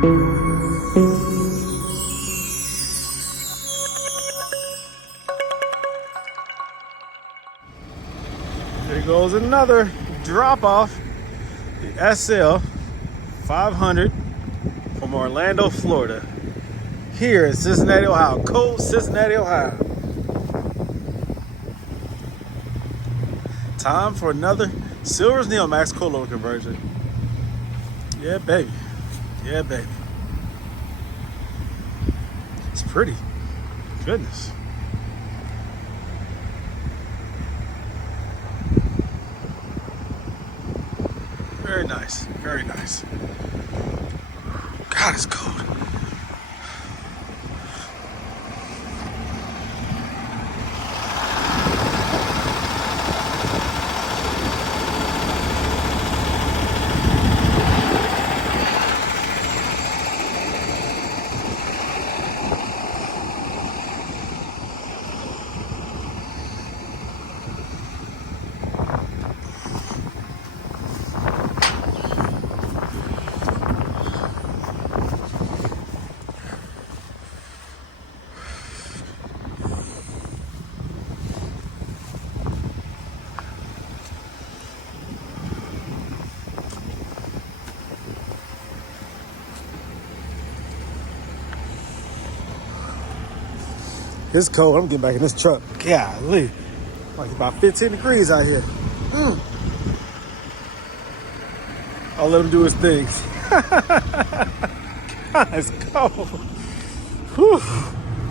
There goes another drop off. The SL500 from Orlando, Florida. Here in Cincinnati, Ohio. Cold Cincinnati, Ohio. Time for another Silver's Neomax Coilover conversion. Yeah, baby. Yeah, baby. It's pretty. Goodness. Very nice. Very nice. God, it's cold. It's cold. I'm getting back in this truck. Golly. Like about 15 degrees out here. I'll let him do his things. God, it's cold. Whew. All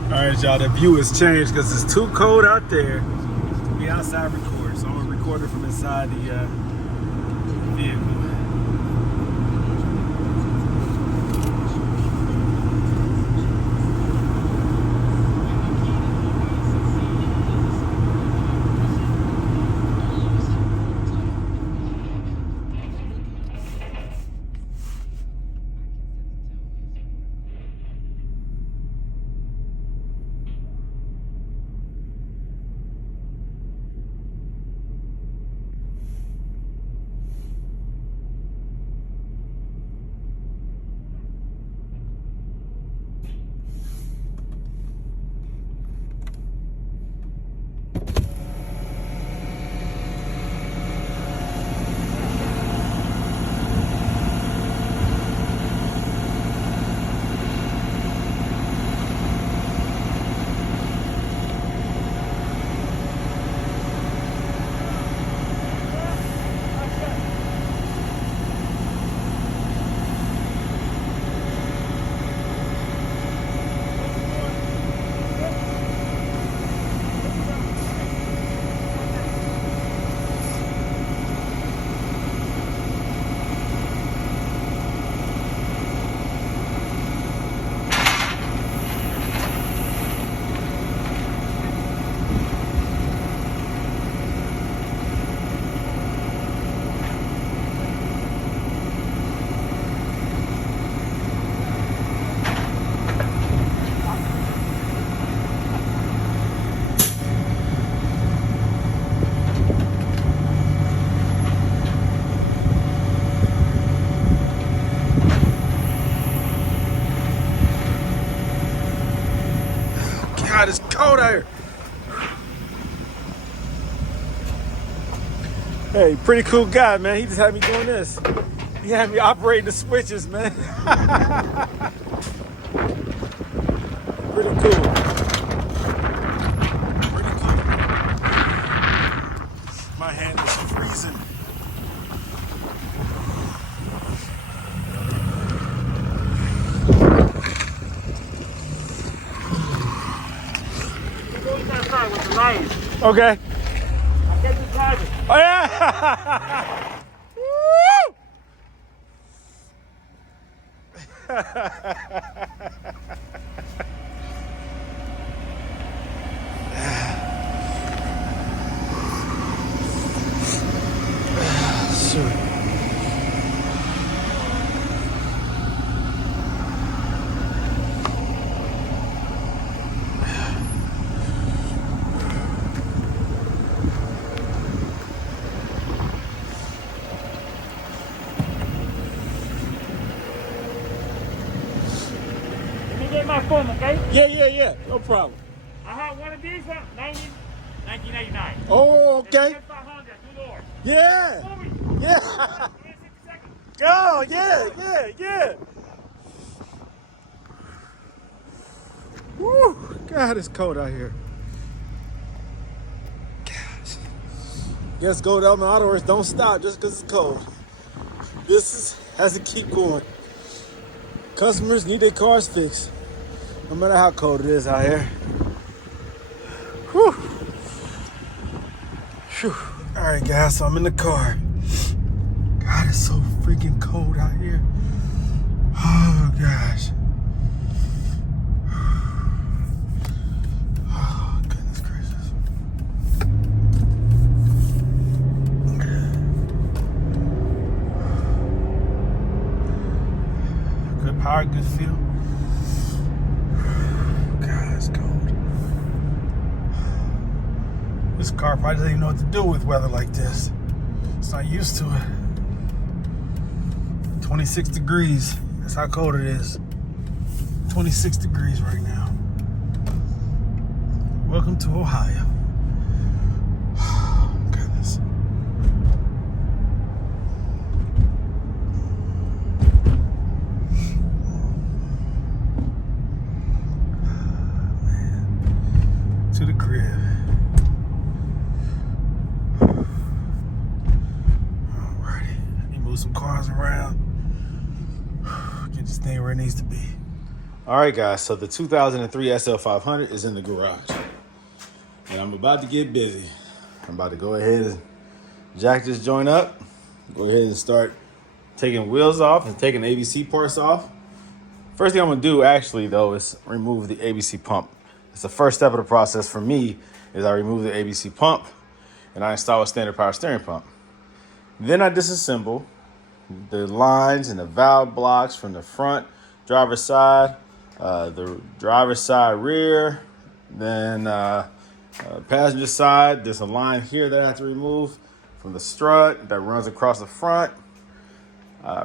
right, y'all. The view has changed because it's too cold out there to be outside recording. So I'm going to record it from inside the vehicle. God, it's cold out here. Hey, pretty cool guy, man. He just had me doing this. He had me operating the switches, man. Pretty cool. Pretty cool. My hand is freezing. With the lights. Okay. I get the target. Oh yeah! Sure. my phone, okay? Yeah. No problem. I have one of these, 1989. Oh, okay. SL500, 2 doors. Yeah. Movie. Yeah. 60 seconds. Oh, yeah. Woo. God, it's cold out here. Gosh. Yes, go down the Autoworks. Don't stop just because it's cold. Has to keep going. Customers need their cars fixed, no matter how cold it is out here. Whew. Whew. All right, guys, so I'm in the car. God, it's so freaking cold out here. Oh, gosh. Oh, goodness gracious. Good power, good feel. God, it's cold. This car probably doesn't even know what to do with weather like this. It's not used to it. 26 degrees. That's how cold it is. 26 degrees right now. Welcome to Ohio. Oh, goodness. Man. To the crib. Move some cars around. Get this thing where it needs to be. All right, guys. So the 2003 SL500 is in the garage, and I'm about to get busy. I'm about to go ahead and jack this joint up. Go ahead and start taking wheels off and taking ABC parts off. First thing I'm gonna do, actually, though, is remove the ABC pump. It's the first step of the process for me. Is I remove the ABC pump and I install a standard power steering pump. Then I disassemble the lines and the valve blocks from the front driver's side, the driver's side rear, then passenger side. There's a line here that I have to remove from the strut that runs across the front.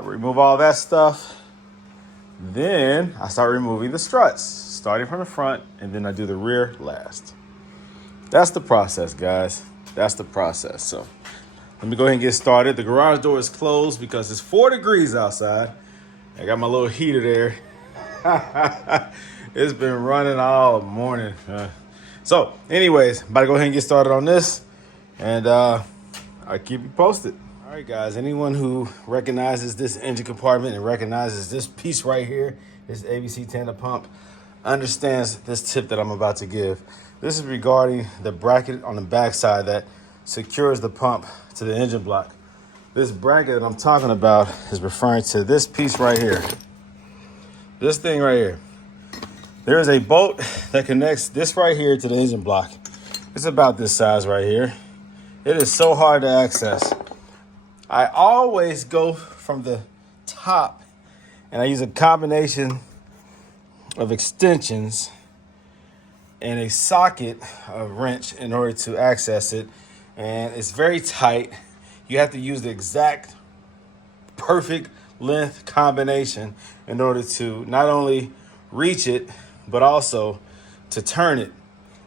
Remove all that stuff. Then I start removing the struts, starting from the front, and then I do the rear last. That's the process, guys. That's the process. So let me go ahead and get started. The garage door is closed because it's 4 degrees outside. I got my little heater there. It's been running all morning. So anyways, about to go ahead and get started on this, and I'll keep you posted. All right, guys, anyone who recognizes this engine compartment and recognizes this piece right here, this ABC tandem pump, understands this tip that I'm about to give. This is regarding the bracket on the backside that secures the pump to the engine block. This bracket that I'm talking about is referring to this piece right here. This thing right here. There is a bolt that connects this right here to the engine block. It's about this size right here. It is so hard to access. I always go from the top and I use a combination of extensions and a socket, a wrench, in order to access it. And it's very tight. You have to use the exact perfect length combination in order to not only reach it, but also to turn it.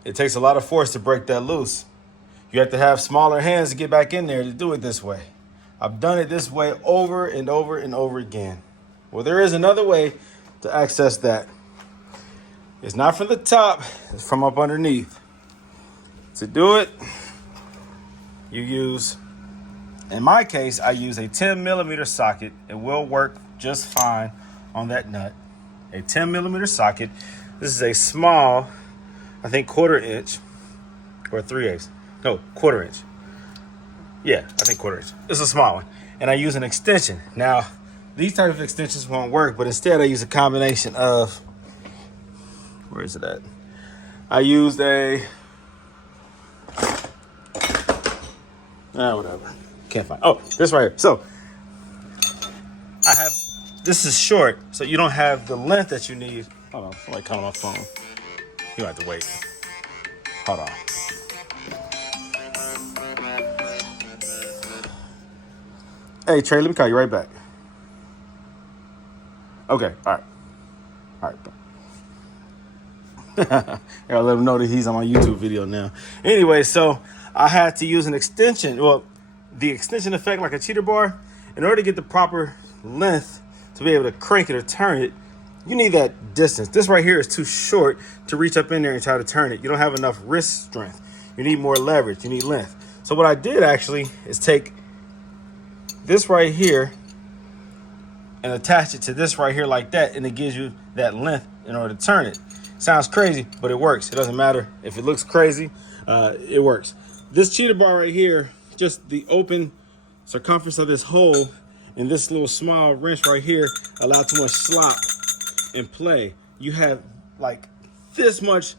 It takes a lot of force to break that loose. You have to have smaller hands to get back in there to do it this way. I've done it this way over and over and over again. Well, there is another way to access that. It's not from the top, it's from up underneath. To do it, you use, in my case, I use a 10 millimeter socket. It will work just fine on that nut. A 10 millimeter socket. This is a small, I think 1/4 inch or 3/8. No, 1/4 inch. Yeah, I think 1/4 inch. It's a small one. And I use an extension. Now, these type of extensions won't work, but instead I use a combination of, where is it at? I used a, whatever. Can't find. Oh, this right here. So I have, this is short, so you don't have the length that you need. Hold on, somebody calling my phone. You have to wait. Hold on. Hey, Trey, let me call you right back. Okay, all right. All right. Gotta let him know that he's on my YouTube video now. Anyway, so I had to use an extension. Well, the extension effect, like a cheater bar, in order to get the proper length to be able to crank it or turn it, you need that distance. This right here is too short to reach up in there and try to turn it. You don't have enough wrist strength. You need more leverage. You need length. So what I did actually is take this right here and attach it to this right here like that, and it gives you that length in order to turn it. Sounds crazy, but it works. It doesn't matter if it looks crazy, it works. This cheater bar right here, just the open circumference of this hole and this little small wrench right here allow too much slop and play. You have like this much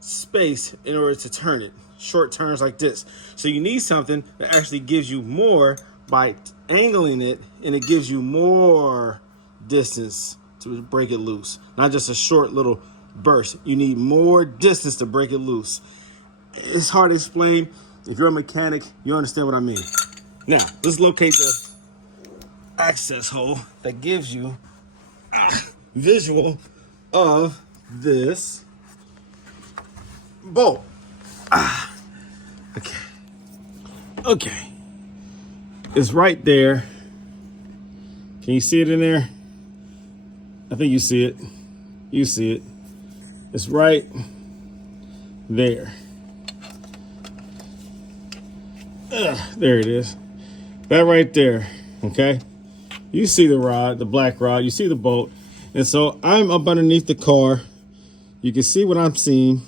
space in order to turn it. Short turns like this. So you need something that actually gives you more by angling it, and it gives you more distance to break it loose. Not just a short little burst. You need more distance to break it loose. It's hard to explain. If you're a mechanic, you understand what I mean. Now, let's locate the access hole that gives you a visual of this bolt. Okay. It's right there. Can you see it in there? I think you see it. You see it. It's right there. There it is. That right there. Okay. You see the rod, the black rod. You see the bolt. And so I'm up underneath the car. You can see what I'm seeing.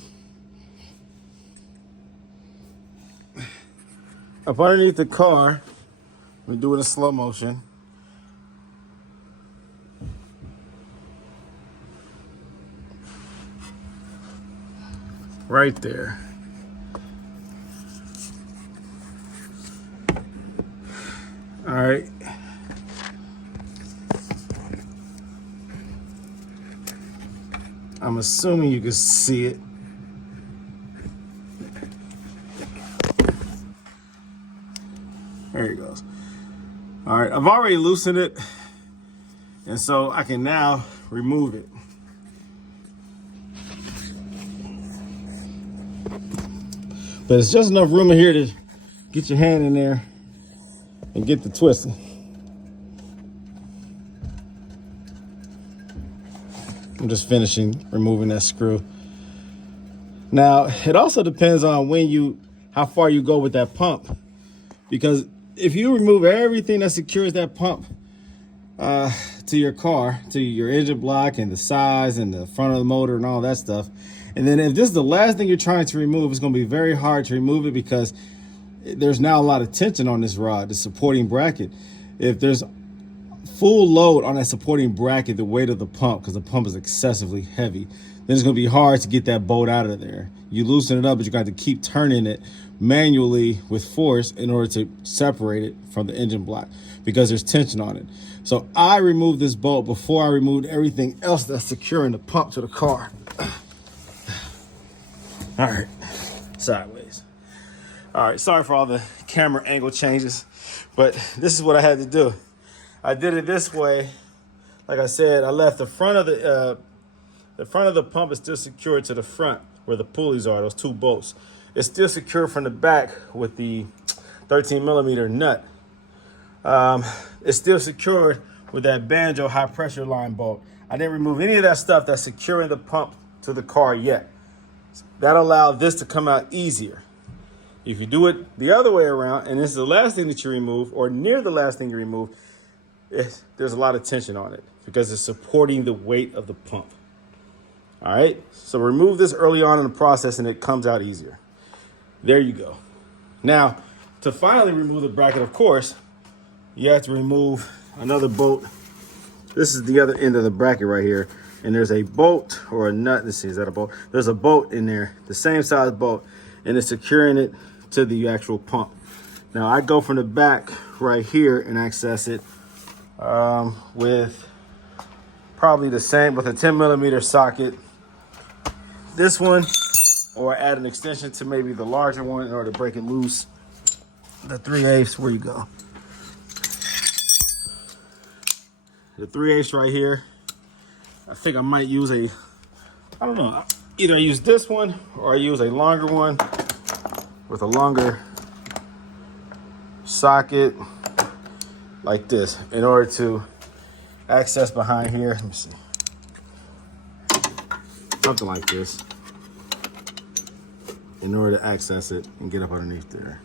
Up underneath the car. We do it in slow motion. Right there. All right. I'm assuming you can see it. There it goes. All right, I've already loosened it, and so I can now remove it. But there's just enough room in here to get your hand in there and get the twisting. I'm just finishing removing that screw. Now, it also depends on how far you go with that pump. Because if you remove everything that secures that pump to your car, to your engine block and the size and the front of the motor and all that stuff, and then if this is the last thing you're trying to remove, it's going to be very hard to remove it because there's now a lot of tension on this rod, the supporting bracket. If there's full load on that supporting bracket, the weight of the pump, because the pump is excessively heavy, then it's going to be hard to get that bolt out of there. You loosen it up, but you're going to have to keep turning it manually with force in order to separate it from the engine block because there's tension on it. So I removed this bolt before I removed everything else that's securing the pump to the car. All right, sideways. All right, sorry for all the camera angle changes, but this is what I had to do. I did it this way. Like I said, I left the front of the pump is still secured to the front where the pulleys are, those two bolts. It's still secure from the back with the 13mm nut. It's still secured with that banjo high pressure line bolt. I didn't remove any of that stuff that's securing the pump to the car yet. That allowed this to come out easier. If you do it the other way around, and this is the last thing that you remove, or near the last thing you remove, there's a lot of tension on it because it's supporting the weight of the pump. All right, so remove this early on in the process and it comes out easier. There you go. Now, to finally remove the bracket, of course, you have to remove another bolt. This is the other end of the bracket right here. And there's a bolt or a nut. Let's see, is that a bolt? There's a bolt in there, the same size bolt, and it's securing it to the actual pump. Now, I go from the back right here and access it with probably the same, with a 10mm socket. This one, or add an extension to maybe the larger one in order to break it loose. The 3/8, where you go. The 3/8 right here. I think I might use I don't know. either I use this one or I use a longer one with a longer socket like this in order to access behind here. Let me see. Something like this in order to access it and get up underneath there.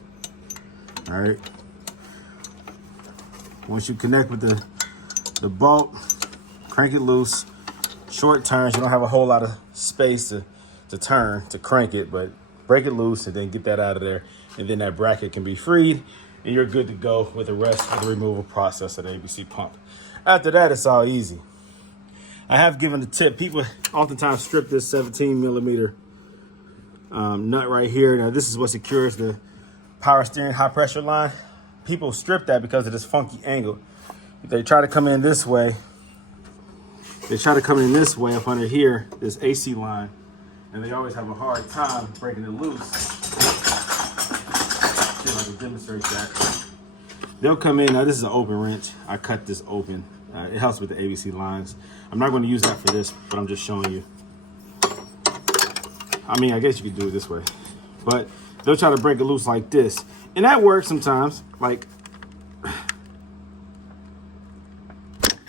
All right. Once you connect with the bolt, crank it loose. Short turns, you don't have a whole lot of space to turn, to crank it, but break it loose and then get that out of there. And then that bracket can be freed and you're good to go with the rest of the removal process of the ABC pump. After that, it's all easy. I have given the tip. People oftentimes strip this 17 millimeter nut right here. Now this is what secures the power steering high pressure line. People strip that because of this funky angle. They try to come in this way. They try to come in this way up under here, this AC line, and they always have a hard time breaking it loose. See if I can demonstrate that. They'll come in, now this is an open wrench. I cut this open. It helps with the ABC lines. I'm not going to use that for this, but I'm just showing you. I mean, I guess you could do it this way, but they'll try to break it loose like this. And that works sometimes, like,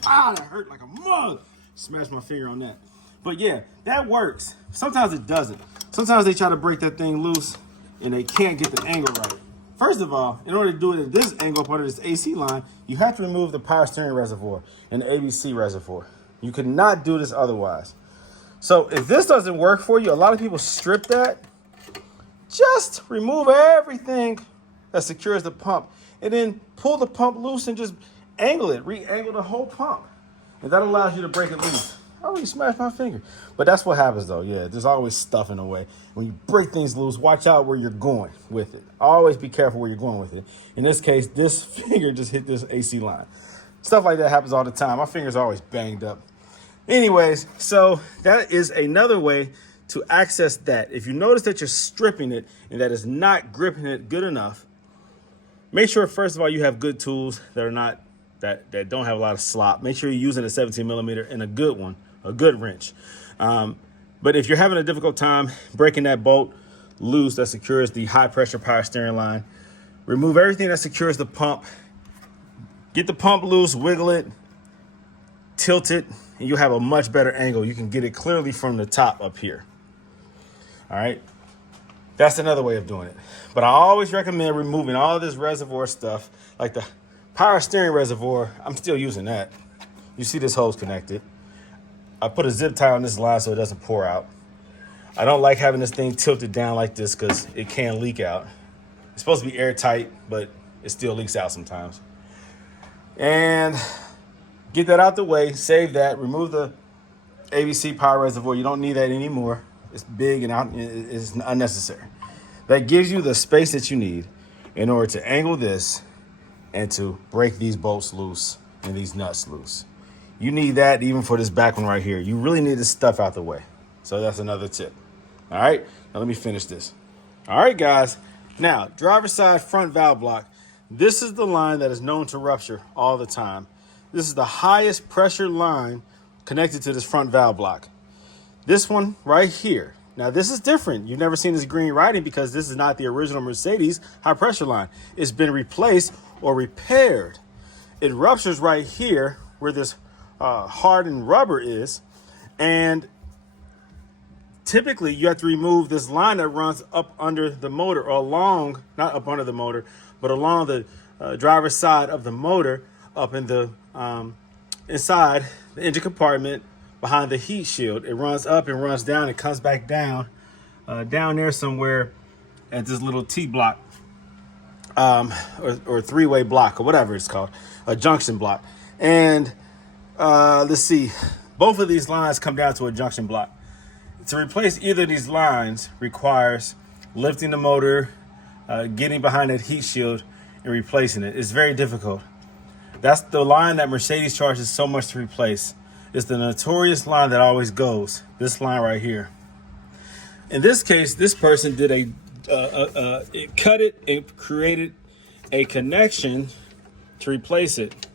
that hurt like a mug. Smash my finger on that. But yeah, that works. Sometimes it doesn't. Sometimes they try to break that thing loose and they can't get the angle right. First of all, in order to do it at this angle up under this AC line, you have to remove the power steering reservoir and the ABC reservoir. You cannot do this otherwise. So if this doesn't work for you, a lot of people strip that. Just remove everything that secures the pump and then pull the pump loose and just angle it, re-angle the whole pump. And that allows you to break it loose. I already smashed my finger. But that's what happens though. Yeah, there's always stuff in the way. When you break things loose, watch out where you're going with it. Always be careful where you're going with it. In this case, this finger just hit this AC line. Stuff like that happens all the time. My fingers are always banged up. Anyways, so that is another way to access that. If you notice that you're stripping it and that it's not gripping it good enough, make sure first of all you have good tools that are not that don't have a lot of slop. Make sure you're using a 17 millimeter and a good one, a good wrench. But if you're having a difficult time breaking that bolt loose that secures the high pressure power steering line, remove everything that secures the pump, get the pump loose, wiggle it, tilt it, and you'll have a much better angle. You can get it clearly from the top up here. All right. That's another way of doing it. But I always recommend removing all this reservoir stuff, like the power steering reservoir. I'm still using that. You see this hose connected. I put a zip tie on this line so it doesn't pour out. I don't like having this thing tilted down like this because it can leak out. It's supposed to be airtight, but it still leaks out sometimes. And get that out the way, save that, remove the ABC power reservoir. You don't need that anymore. It's big and it's unnecessary. That gives you the space that you need in order to angle this and to break these bolts loose and these nuts loose. You need that even for this back one right here. You really need this stuff out the way. So that's another tip. All right, now let me finish this. All right, guys. Now, driver's side front valve block. This is the line that is known to rupture all the time. This is the highest pressure line connected to this front valve block. This one right here. Now, this is different. You've never seen this green writing because this is not the original Mercedes high pressure line. It's been replaced or repaired. It ruptures right here where this hardened rubber is. And typically, you have to remove this line that runs up under the motor or along, not up under the motor, but along the driver's side of the motor up in the inside the engine compartment behind the heat shield. It runs up and runs down. It comes back down, down there somewhere at this little T-block or three-way block or whatever it's called, a junction block. And let's see, both of these lines come down to a junction block. To replace either of these lines requires lifting the motor, getting behind that heat shield and replacing it. It's very difficult. That's the line that Mercedes charges so much to replace. It's the notorious line that always goes, this line right here. In this case, this person did it cut it and created a connection to replace it.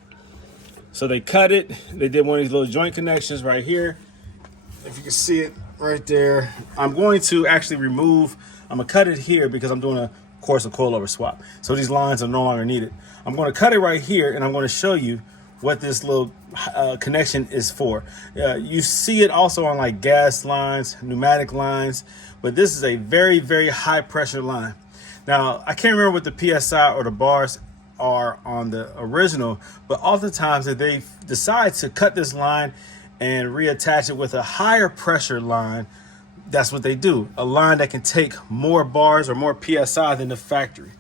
So they cut it, they did one of these little joint connections right here. If you can see it, right there. I'm going to actually remove, I'm gonna cut it here because I'm doing of course, a coilover swap. So these lines are no longer needed. I'm gonna cut it right here and I'm gonna show you what this little connection is for. You see it also on like gas lines, pneumatic lines, but this is a very, very high pressure line. Now, I can't remember what the PSI or the bars are on the original, but oftentimes if they decide to cut this line and reattach it with a higher pressure line, that's what they do. A line that can take more bars or more PSI than the factory.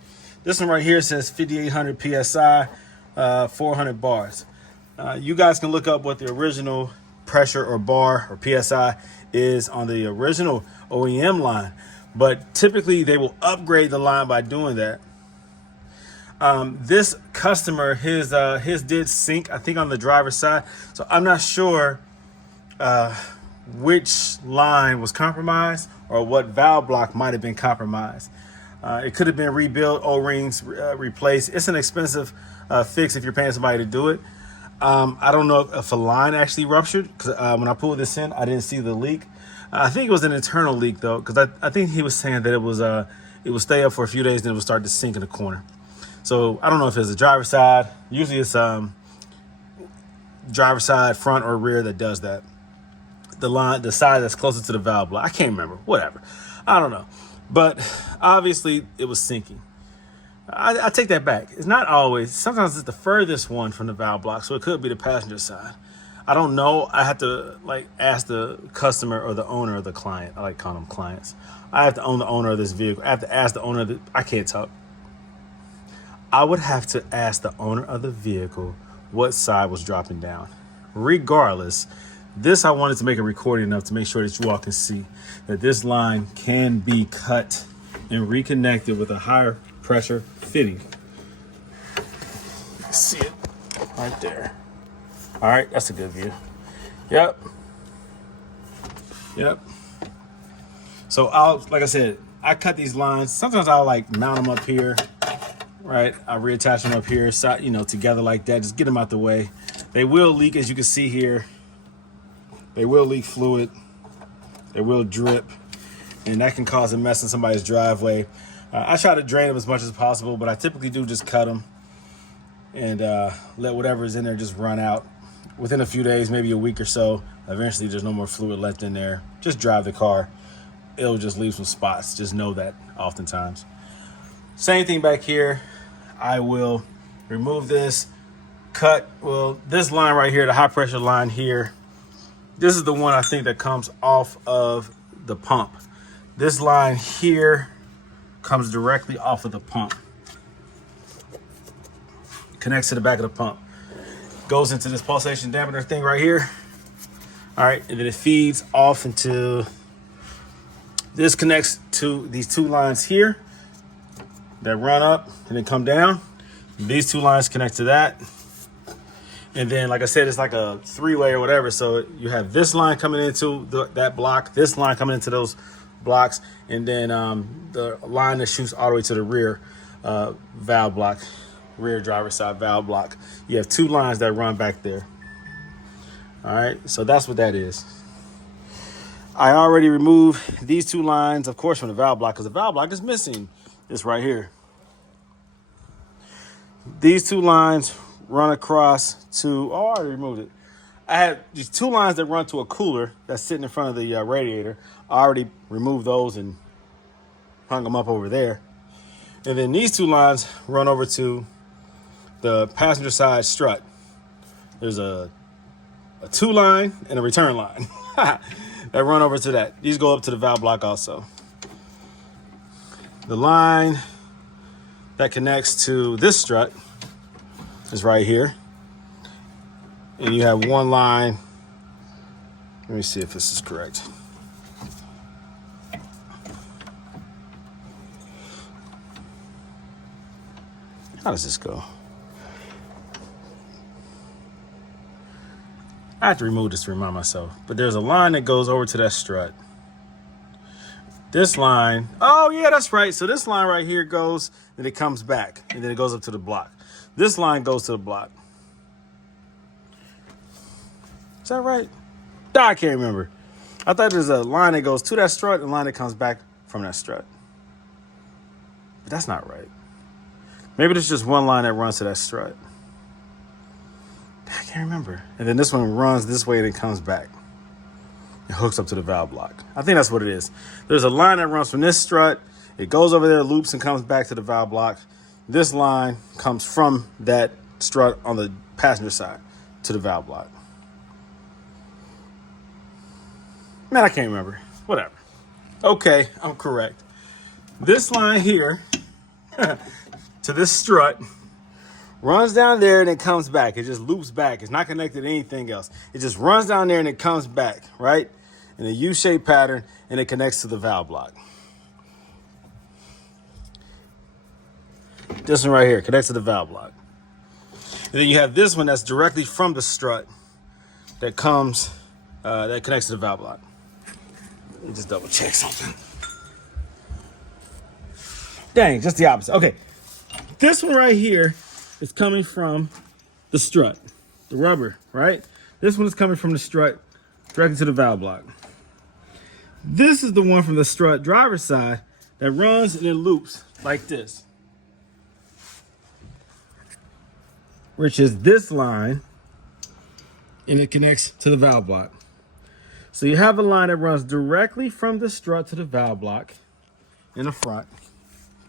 This one right here says 5,800 PSI, 400 bars. You guys can look up what the original pressure or bar or PSI is on the original OEM line, but typically they will upgrade the line by doing that. This customer, his did sync, I think, on the driver's side. So I'm not sure which line was compromised or what valve block might have been compromised. It could have been rebuilt, O-rings replaced. It's an expensive fix if you're paying somebody to do it. I don't know if a line actually ruptured, because when I pulled this in, I didn't see the leak. I think it was an internal leak though, because I think he was saying that it would stay up for a few days, then it would start to sink in the corner. So I don't know if it's a driver's side. Usually it's driver's side, front or rear that does that. The side that's closer to the valve block. I can't remember. Whatever. I don't know. But obviously it was sinking. I take that back. It's not always. Sometimes it's the furthest one from the valve block, so it could be the passenger side. I don't know. I have to ask the customer or the owner of the client. I like calling them clients. I have to own the owner of this vehicle. I have to ask the owner of the. I can't talk. I would have to ask the owner of the vehicle what side was dropping down. Regardless, this I wanted to make a recording enough to make sure that you all can see that this line can be cut and reconnected with a higher pressure fitting. See it right there. All right, that's a good view. Yep. So like I said, I cut these lines. Sometimes I'll mount them up here. Right, I'll reattach them up here, together like that. Just get them out the way. They will leak, as you can see here. They will leak fluid. They will drip, and that can cause a mess in somebody's driveway. I try to drain them as much as possible, but I typically do just cut them and let whatever is in there just run out. Within a few days, maybe a week or so, eventually there's no more fluid left in there. Just drive the car. It'll just leave some spots. Just know that oftentimes. Same thing back here. I will remove this, cut, this line right here, the high pressure line here. This is the one I think that comes off of the pump. This line here comes directly off of the pump. Connects to the back of the pump. Goes into this pulsation dampener thing right here. All right, and then it feeds off into, this connects to these two lines here that run up and then come down. These two lines connect to that. And then, like I said, it's like a three-way or whatever. So you have this line coming into that block, this line coming into those blocks, and then the line that shoots all the way to the rear valve block, rear driver side valve block. You have two lines that run back there. All right, so that's what that is. I already removed these two lines, of course, from the valve block, because the valve block is missing. It's right here. These two lines run across to, I already removed it. I have these two lines that run to a cooler that's sitting in front of the radiator. I already removed those and hung them up over there. And then these two lines run over to the passenger side strut. There's a two line and a return line that run over to that. These go up to the valve block also. The line that connects to this strut is right here. And you have one line. Let me see if this is correct. How does this go? I have to remove this to remind myself. But there's a line that goes over to that strut. This line, oh yeah, that's right. So this line right here goes, and it comes back, and then it goes up to the block. This line goes to the block. Is that right? I can't remember. I thought there's a line that goes to that strut and a line that comes back from that strut. But that's not right. Maybe there's just one line that runs to that strut. I can't remember. And then this one runs this way and it comes back. It hooks up to the valve block. I think that's what it is. There's a line that runs from this strut. It goes over there, loops, and comes back to the valve block. This line comes from that strut on the passenger side to the valve block. Man, I can't remember. Whatever. Okay, I'm correct. This line here to this strut runs down there and it comes back. It just loops back. It's not connected to anything else. It just runs down there and it comes back, right? In a U-shaped pattern, and it connects to the valve block. This one right here connects to the valve block. And then you have this one that's directly from the strut that comes, that connects to the valve block. Let me just double check something. Dang, just the opposite. Okay, this one right here is coming from the strut, the rubber, right? This one is coming from the strut directly to the valve block. This is the one from the strut driver's side that runs and then loops like this, which is this line, and it connects to the valve block. So you have a line that runs directly from the strut to the valve block in the front,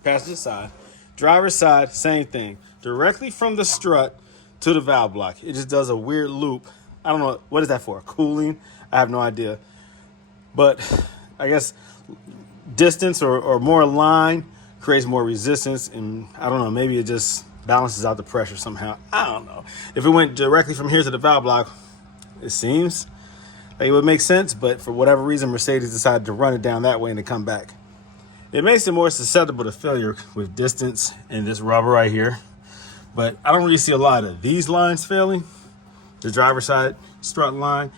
passenger side. Driver's side, same thing. Directly from the strut to the valve block. It just does a weird loop. I don't know, what is that for? Cooling? I have no idea. But I guess distance or more line creates more resistance, and I don't know, maybe it just balances out the pressure somehow. I don't know. If it went directly from here to the valve block, it seems like it would make sense, but for whatever reason, Mercedes decided to run it down that way and to come back. It makes it more susceptible to failure with distance and this rubber right here. But I don't really see a lot of these lines failing. The driver's side strut line.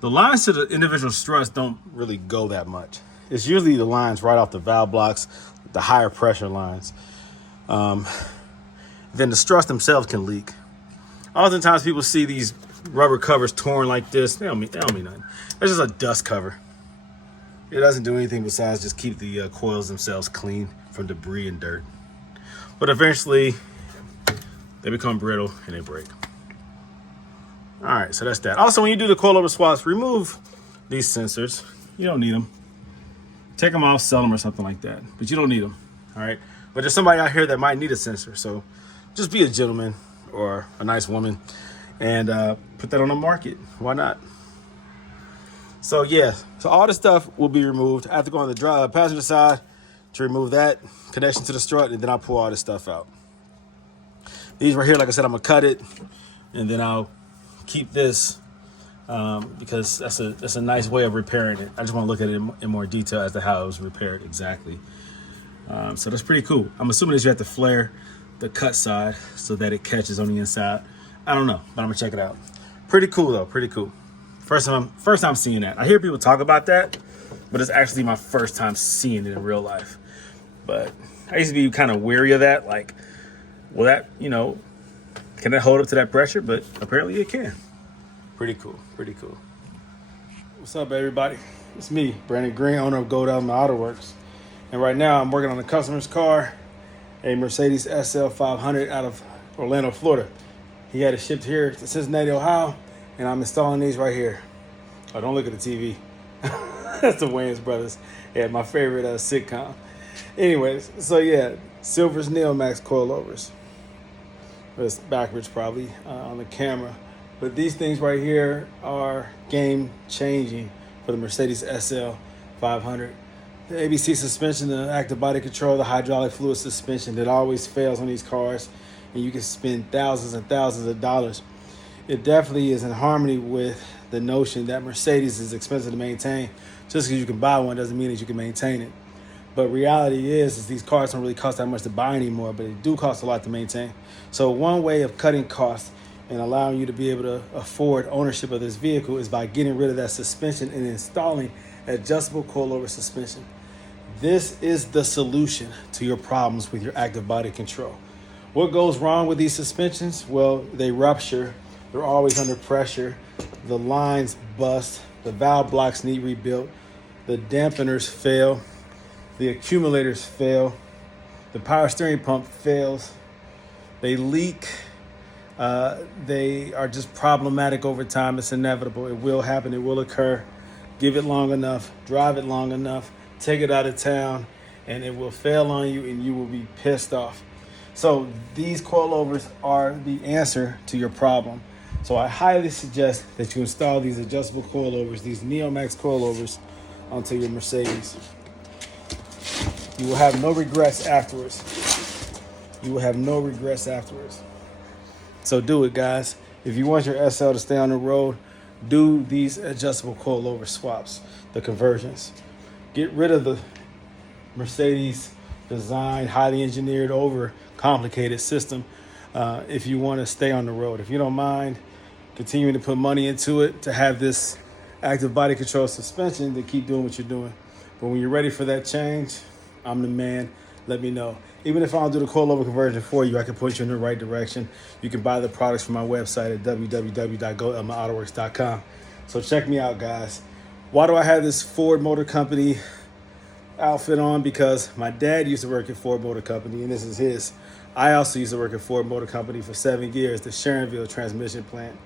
The lines to the individual struts don't really go that much. It's usually the lines right off the valve blocks, the higher pressure lines. Then the struts themselves can leak. Oftentimes people see these rubber covers torn like this. They don't mean nothing. It's just a dust cover. It doesn't do anything besides just keep the coils themselves clean from debris and dirt. But eventually, they become brittle and they break. All right, so that's that. Also, when you do the coilover swaps, remove these sensors. You don't need them. Take them off, sell them or something like that. But you don't need them, all right? But there's somebody out here that might need a sensor. So just be a gentleman or a nice woman and put that on the market. Why not? So yeah, so all this stuff will be removed. I have to go on the passenger side to remove that connection to the strut, and then I'll pull all this stuff out. These right here, like I said, I'm gonna cut it, and then I'll keep this because that's a nice way of repairing it. I just want to look at it in more detail as to how it was repaired exactly. So that's pretty cool. I'm assuming that you have to flare the cut side so that it catches on the inside. I don't know, but I'm gonna check it out. Pretty cool though, pretty cool. First time seeing that. I hear people talk about that, but it's actually my first time seeing it in real life. But I used to be kind of weary of that. Like, well, that, you know, can that hold up to that pressure? But apparently it can. Pretty cool, pretty cool. What's up, everybody? It's me, Brandon Green, owner of Gold Element Autoworks. And right now I'm working on a customer's car, a Mercedes SL500 out of Orlando, Florida. He had it shipped here to Cincinnati, Ohio. And I'm installing these right here. Oh, don't look at the TV. That's the Wayans Brothers. Yeah, my favorite sitcom. Anyways, so yeah, Silver's Neomax Coilovers. It's backwards probably on the camera. But these things right here are game changing for the Mercedes SL500. The ABC suspension, the active body control, the hydraulic fluid suspension that always fails on these cars. And you can spend thousands and thousands of dollars. It definitely is in harmony with the notion that Mercedes is expensive to maintain. Just because you can buy one doesn't mean that you can maintain it. But reality is these cars don't really cost that much to buy anymore, but they do cost a lot to maintain. So one way of cutting costs and allowing you to be able to afford ownership of this vehicle is by getting rid of that suspension and installing adjustable coilover suspension. This is the solution to your problems with your active body control. What goes wrong with these suspensions? Well, they rupture. They're always under pressure. The lines bust. The valve blocks need rebuilt. The dampeners fail. The accumulators fail. The power steering pump fails. They leak. They are just problematic over time. It's inevitable. It will happen. It will occur. Give it long enough. Drive it long enough. Take it out of town, and it will fail on you, and you will be pissed off. So these coilovers are the answer to your problem. So I highly suggest that you install these adjustable coilovers, these Neomax coilovers, onto your Mercedes. You will have no regrets afterwards. You will have no regrets afterwards. So do it, guys. If you want your SL to stay on the road, do these adjustable coilover swaps, the conversions. Get rid of the Mercedes designed, highly engineered, over complicated system if you want to stay on the road. If you don't mind continuing to put money into it to have this active body control suspension, then keep doing what you're doing. But when you're ready for that change, I'm the man. Let me know. Even if I don't do the coilover conversion for you, I can point you in the right direction. You can buy the products from my website at www.goelmaautoworks.com. So check me out, guys. Why do I have this Ford Motor Company outfit on? Because my dad used to work at Ford Motor Company, and this is his. I also used to work at Ford Motor Company for 7 years, the Sharonville transmission plant.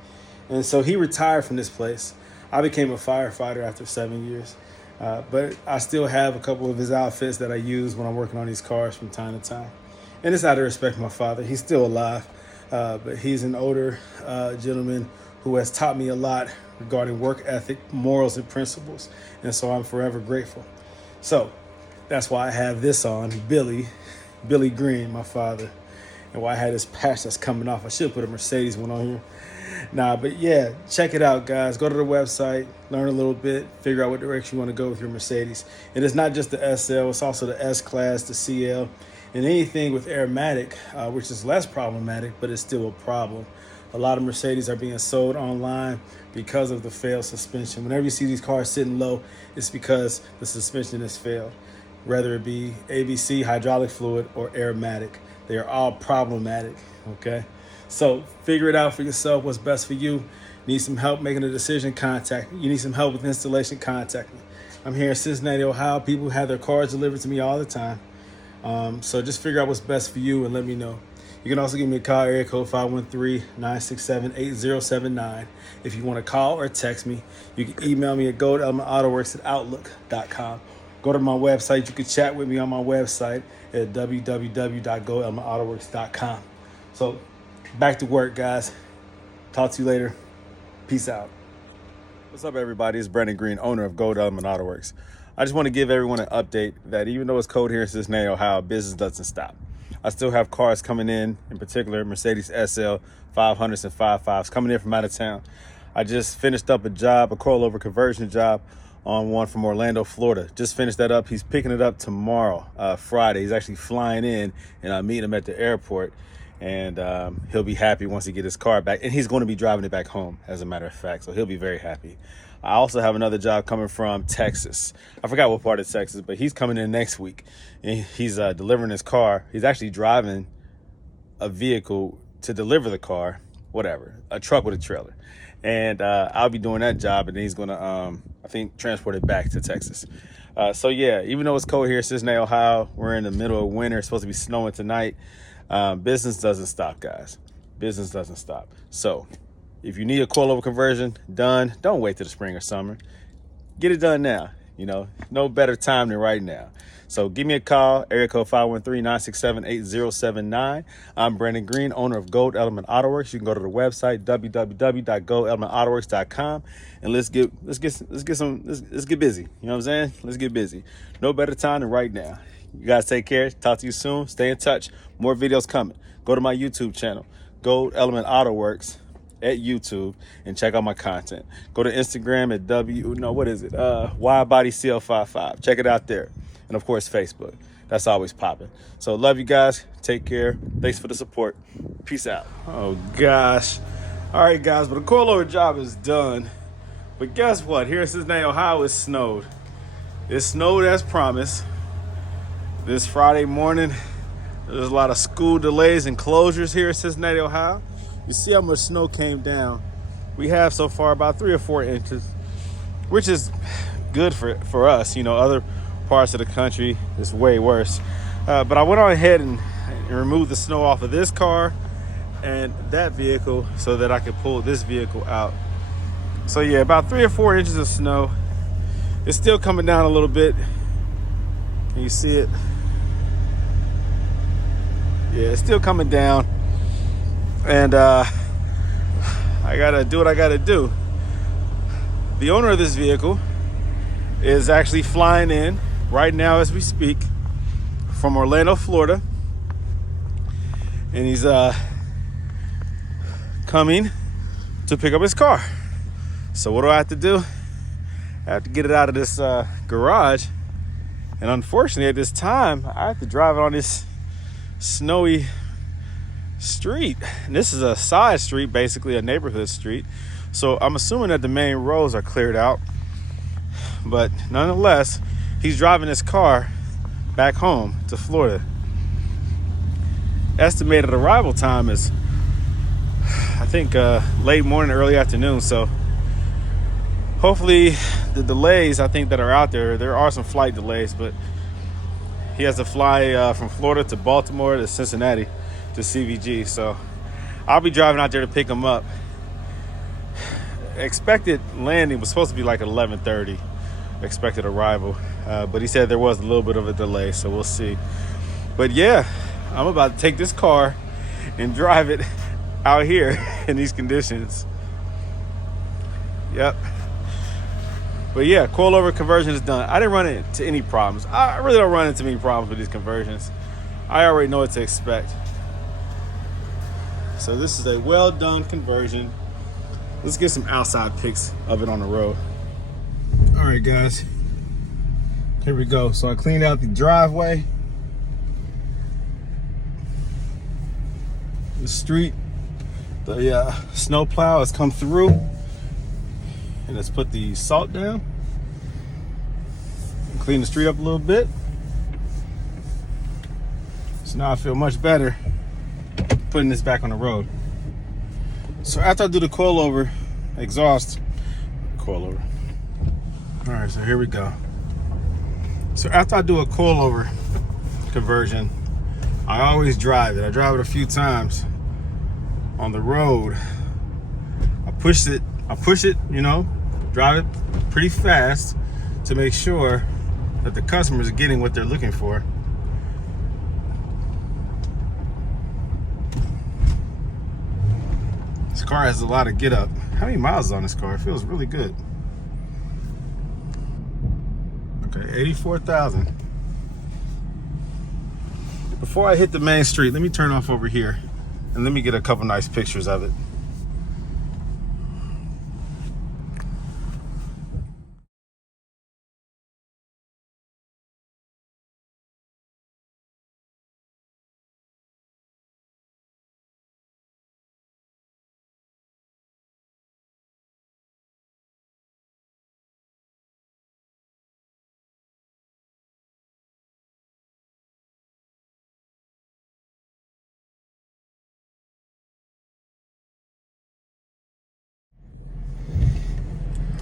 And so he retired from this place. I became a firefighter after 7 years. But I still have a couple of his outfits that I use when I'm working on these cars from time to time. And it's out of respect for my father. He's still alive, but he's an older gentleman who has taught me a lot regarding work ethic, morals, and principles. And so I'm forever grateful. So that's why I have this on, Billy Green, my father, and why I had this patch that's coming off. I should put a Mercedes one on here. Nah, but yeah, check it out, guys. Go to the website, learn a little bit, figure out what direction you want to go with your Mercedes. And it's not just the SL, it's also the S-Class, the CL, and anything with aromatic, which is less problematic, but it's still a problem. A lot of Mercedes are being sold online because of the failed suspension. Whenever you see these cars sitting low, it's because the suspension has failed, whether it be ABC, hydraulic fluid, or aromatic. They are all problematic, okay? So figure it out for yourself, what's best for you. Need some help making a decision, contact me. You need some help with installation, contact me. I'm here in Cincinnati, Ohio. People have their cars delivered to me all the time. So just figure out what's best for you and let me know. You can also give me a call, area code 513-967-8079. If you want to call or text me, you can email me at goelmaautoworks@outlook.com. Go to my website. You can chat with me on my website at www.goelmaautoworks.com. So back to work, guys. Talk to you later. Peace out. What's up, everybody? It's Brandon Green, owner of Gold Element Autoworks. I just want to give everyone an update that even though it's cold here in Cincinnati, Ohio, business doesn't stop. I still have cars coming in particular, Mercedes SL500s and 55s coming in from out of town. I just finished up a coilover conversion job on one from Orlando, Florida. Just finished that up. He's picking it up tomorrow, Friday. He's actually flying in, and I'm meeting him at the airport. And he'll be happy once he gets his car back. And he's going to be driving it back home, as a matter of fact. So he'll be very happy. I also have another job coming from Texas. I forgot what part of Texas, but he's coming in next week. And he's delivering his car. He's actually driving a vehicle to deliver the car, whatever, a truck with a trailer. And I'll be doing that job. And then he's going to, I think, transport it back to Texas. So, yeah, even though it's cold here in Cincinnati, Ohio, we're in the middle of winter. It's supposed to be snowing tonight. Business doesn't stop, guys. Business doesn't stop. So if you need a coilover conversion done, don't wait till the spring or summer. Get it done now. You know, no better time than right now. So give me a call, area code 513-967-8079. I'm Brandon Green, owner of Gold Element Autoworks. You can go to the website, www.goelmaautoworks.com, and let's get busy. You know what I'm saying? Let's get busy. No better time than right now. You guys take care. Talk to you soon. Stay in touch. More videos coming. Go to my YouTube channel, Gold Element Autoworks at YouTube, and check out my content. Go to Instagram at YBodyCL55. Check it out there. And of course, Facebook. That's always popping. So love you guys. Take care. Thanks for the support. Peace out. Oh gosh. All right, guys, but the coilover job is done. But guess what? Here in Cincinnati, Ohio, it snowed. It snowed as promised. This Friday morning, there's a lot of school delays and closures here in Cincinnati, Ohio. You see how much snow came down. We have so far about 3 or 4 inches. which is good for us. You know, other parts of the country is way worse. But I went on ahead and removed the snow off of this car and that vehicle so that I could pull this vehicle out. So yeah, about 3 or 4 inches of snow. It's still coming down a little bit. Can you see it? Yeah, it's still coming down. And I gotta do what I gotta do. The owner of this vehicle is actually flying in right now as we speak from Orlando, Florida. And he's coming to pick up his car. So what do I have to do? I have to get it out of this garage. And unfortunately at this time, I have to drive it on this snowy street. And this is a side street, basically a neighborhood street. So I'm assuming that the main roads are cleared out. But nonetheless, he's driving his car back home to Florida. Estimated arrival time is, I think, late morning, early afternoon. So hopefully the delays, I think, that are out there are some flight delays, but he has to fly from Florida to Baltimore to Cincinnati to CVG. So I'll be driving out there to pick him up. Expected landing was supposed to be like 11:30, expected arrival, but he said there was a little bit of a delay, so we'll see. But yeah, I'm about to take this car and drive it out here in these conditions. Yep. But yeah, coilover conversion is done. I didn't run into any problems. I really don't run into many problems with these conversions. I already know what to expect. So this is a well done conversion. Let's get some outside pics of it on the road. All right, guys, here we go. So I cleaned out the driveway, the street. The snow plow has come through, and let's put the salt down. Clean the street up a little bit. So now I feel much better putting this back on the road. So after I do the coilover exhaust, coilover. All right, so here we go. So after I do a coilover conversion, I always drive it. I drive it a few times on the road. I push it, you know, drive it pretty fast to make sure that the customers are getting what they're looking for. This car has a lot of get up. How many miles is on this car? It feels really good. Okay, 84,000. Before I hit the main street, let me turn off over here and let me get a couple nice pictures of it.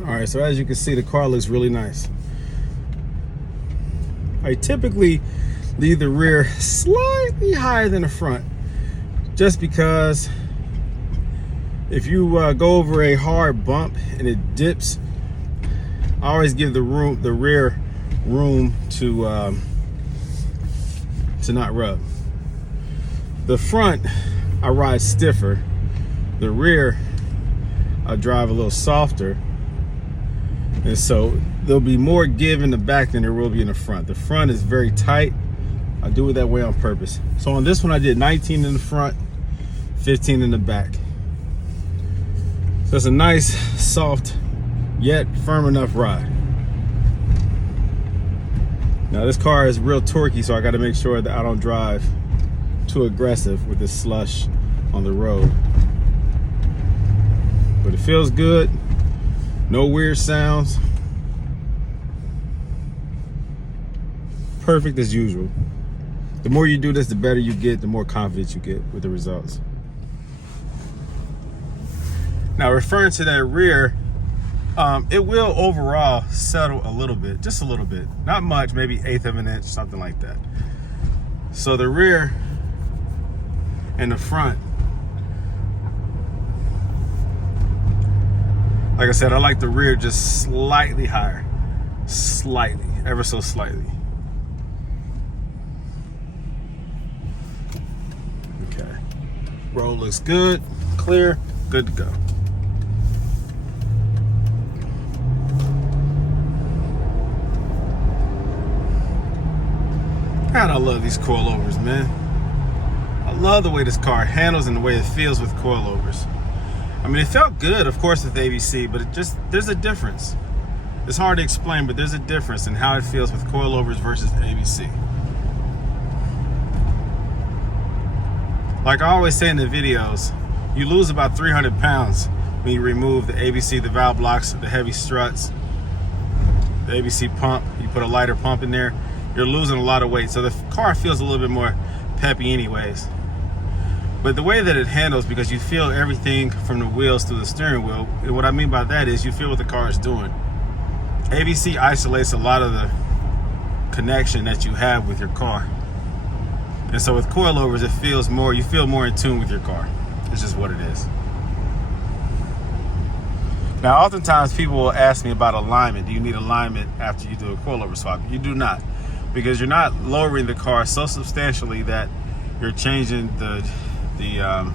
All right, so as you can see, the car looks really nice. I typically leave the rear slightly higher than the front, just because if you go over a hard bump and it dips, I always give the rear room to not rub. The front, I ride stiffer. The rear, I drive a little softer. And so there'll be more give in the back than there will be in the front. The front is very tight. I do it that way on purpose. So on this one, I did 19 in the front, 15 in the back. So it's a nice, soft, yet firm enough ride. Now this car is real torquey, so I gotta make sure that I don't drive too aggressive with this slush on the road. But it feels good. No weird sounds. Perfect as usual. The more you do this, the better you get, the more confident you get with the results. Now, referring to that rear It will overall settle a little bit, just a little bit, not much, maybe 1/8 of an inch, something like that. So the rear and the front, like I said, I like the rear just slightly higher, slightly, ever so slightly. Okay, road looks good, clear, good to go. God, I love these coilovers, man. I love the way this car handles and the way it feels with coilovers. I mean, it felt good, of course, with ABC, but there's a difference. It's hard to explain, but there's a difference in how it feels with coilovers versus ABC. Like I always say in the videos, you lose about 300 pounds when you remove the ABC, the valve blocks, the heavy struts, the ABC pump. You put a lighter pump in there, you're losing a lot of weight. So the car feels a little bit more peppy anyways. But the way that it handles, because you feel everything from the wheels through the steering wheel, and what I mean by that is you feel what the car is doing. ABC isolates a lot of the connection that you have with your car. And so with coilovers, it feels more, you feel more in tune with your car. It's just what it is. Now, oftentimes people will ask me about alignment. Do you need alignment after you do a coilover swap? You do not, because you're not lowering the car so substantially that you're changing the let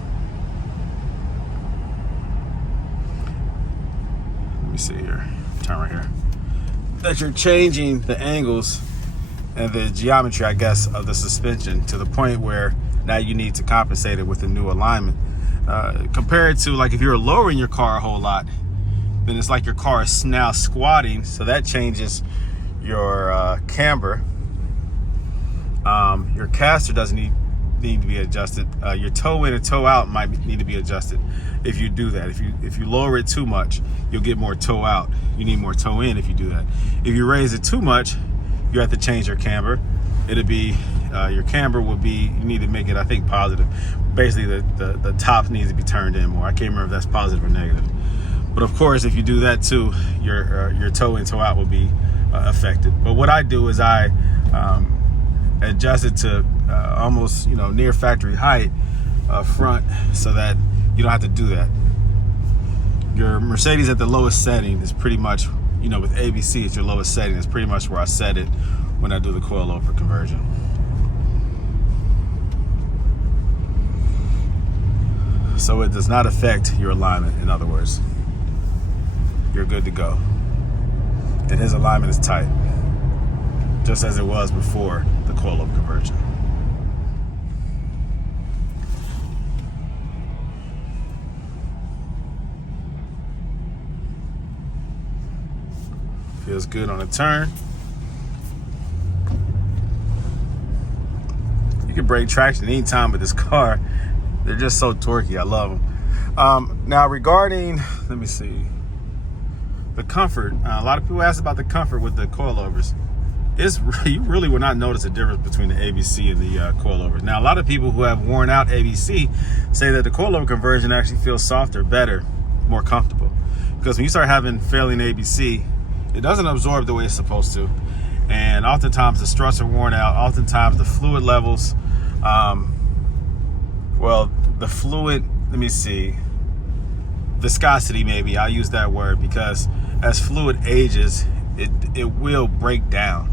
me see here, turn right here, that you're changing the angles and the geometry, I guess, of the suspension to the point where now you need to compensate it with a new alignment. Compared to like if you're lowering your car a whole lot, then it's like your car is now squatting, so that changes your camber. Your caster doesn't need to be adjusted. Your toe in and toe out might need to be adjusted if you do that. If you lower it too much, you'll get more toe out. You need more toe in if you do that. If you raise it too much, you have to change your camber. It'll be your camber will be, you need to make it, I think, positive. Basically the top needs to be turned in more. I can't remember if that's positive or negative. But of course, if you do that too, your toe in, toe out will be affected. But what I do is I adjust it to almost, near factory height front, so that you don't have to do that. Your Mercedes at the lowest setting is pretty much, with ABC, it's your lowest setting. It's pretty much where I set it when I do the coilover conversion. So it does not affect your alignment, in other words. You're good to go. And his alignment is tight, just as it was before the coilover conversion. Feels good on a turn. You can break traction anytime with this car. They're just so torquey. I love them. Now regarding, let me see, the comfort. A lot of people ask about the comfort with the coilovers. You really will not notice a difference between the ABC and the coilovers. Now, a lot of people who have worn out ABC say that the coilover conversion actually feels softer, better, more comfortable. Because when you start having failing ABC, it doesn't absorb the way it's supposed to. And oftentimes the struts are worn out. Oftentimes the fluid levels, the fluid, let me see, viscosity maybe, I'll use that word, because as fluid ages, it will break down.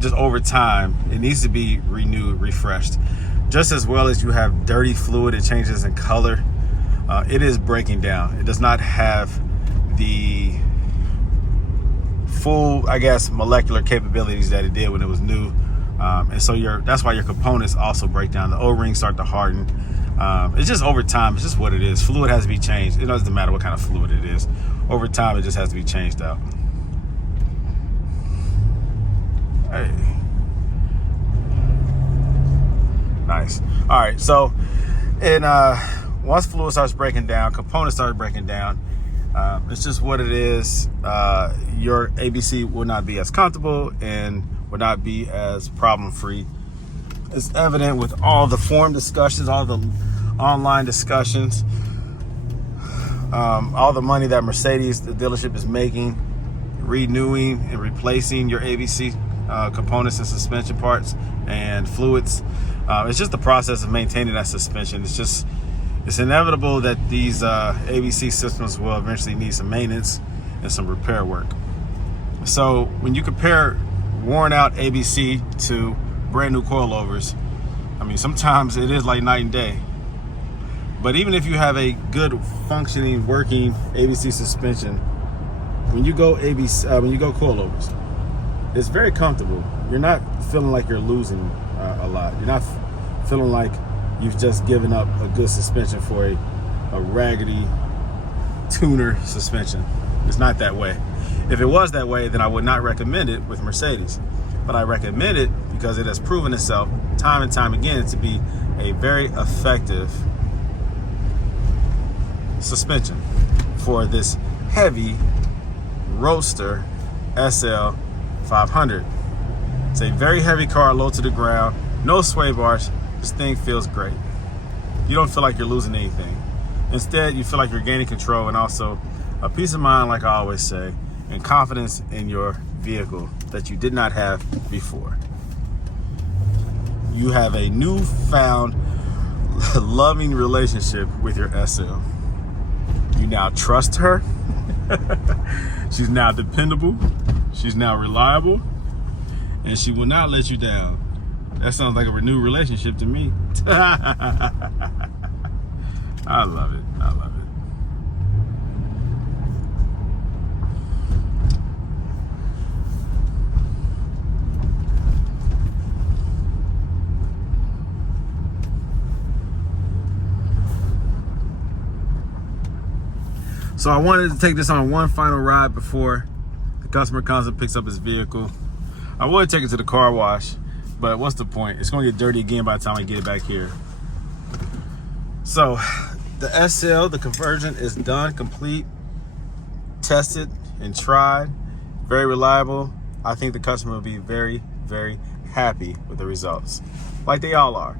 Just over time, it needs to be renewed, refreshed. Just as well as you have dirty fluid, it changes in color. It is breaking down. It does not have the full, I guess, molecular capabilities that it did when it was new. And so that's why your components also break down. The O-rings start to harden. It's just over time. It's just what it is. Fluid has to be changed. It doesn't matter what kind of fluid it is. Over time, it just has to be changed out. Hey. Nice. All right. So, once fluid starts breaking down, components start breaking down. It's just what it is. Your ABC will not be as comfortable and will not be as problem-free. It's evident with all the forum discussions, all the online discussions. all the money that Mercedes, the dealership, is making, renewing and replacing your ABC components and suspension parts and fluids. It's just the process of maintaining that suspension. It's inevitable that these ABC systems will eventually need some maintenance and some repair work. So when you compare worn out ABC to brand new coilovers, I mean, sometimes it is like night and day. But even if you have a good functioning, working ABC suspension, when you go coilovers, it's very comfortable. You're not feeling like you're losing a lot. You're not feeling like you've just given up a good suspension for a raggedy tuner suspension. It's not that way. If it was that way, then I would not recommend it with Mercedes. But I recommend it because it has proven itself time and time again to be a very effective suspension for this heavy Roadster SL500. It's a very heavy car, low to the ground, no sway bars. This thing feels great. You don't feel like you're losing anything. Instead, you feel like you're gaining control, and also a peace of mind, like I always say, and confidence in your vehicle that you did not have before. You have a newfound loving relationship with your SL. You now trust her. She's now dependable. She's now reliable. And she will not let you down. That sounds like a renewed relationship to me. I love it. I love it. So I wanted to take this on one final ride before the customer comes and picks up his vehicle. I would take it to the car wash, but what's the point? It's gonna get dirty again by the time I get it back here. So the SL, the conversion is done, complete, tested and tried, very reliable. I think the customer will be very, very happy with the results, like they all are.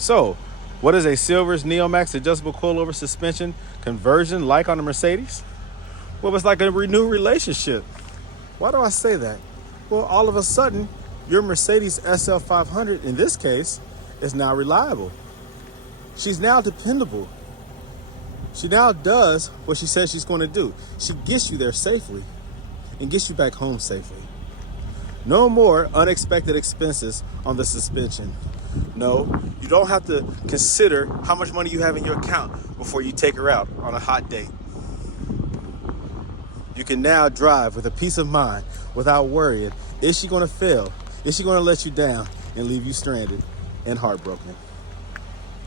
So, what is a Silver's Neomax adjustable coilover suspension conversion like on the Mercedes? Well, it's like a renewed relationship. Why do I say that? Well, all of a sudden, your Mercedes SL500, in this case, is now reliable. She's now dependable. She now does what she says she's going to do. She gets you there safely and gets you back home safely. No more unexpected expenses on the suspension. No, you don't have to consider how much money you have in your account before you take her out on a hot date. You can now drive with a peace of mind without worrying, is she going to fail? Is she going to let you down and leave you stranded and heartbroken?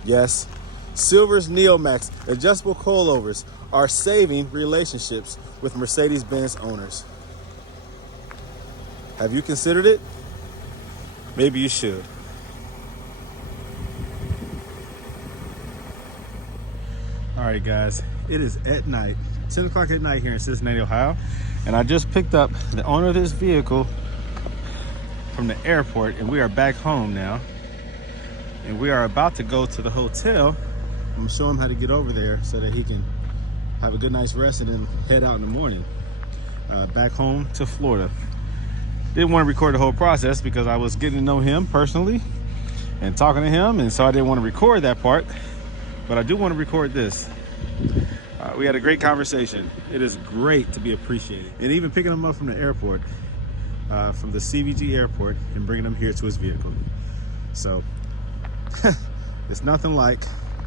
Yes, Silver's Neomax adjustable coilovers are saving relationships with Mercedes-Benz owners. Have you considered it? Maybe you should. All right, guys, it is at night, 10 o'clock at night here in Cincinnati, Ohio, and I just picked up the owner of this vehicle from the airport, and we are back home now, and we are about to go to the hotel. I'm gonna show him how to get over there so that he can have a good night's rest and then head out in the morning back home to Florida. Didn't want to record the whole process because I was getting to know him personally and talking to him, and so I didn't want to record that part. But I do want to record this. We had a great conversation. It is great to be appreciated. And even picking him up from the airport, from the CVG airport, and bringing him here to his vehicle. So, it's nothing like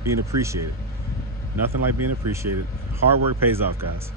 being appreciated. Nothing like being appreciated. Hard work pays off, guys.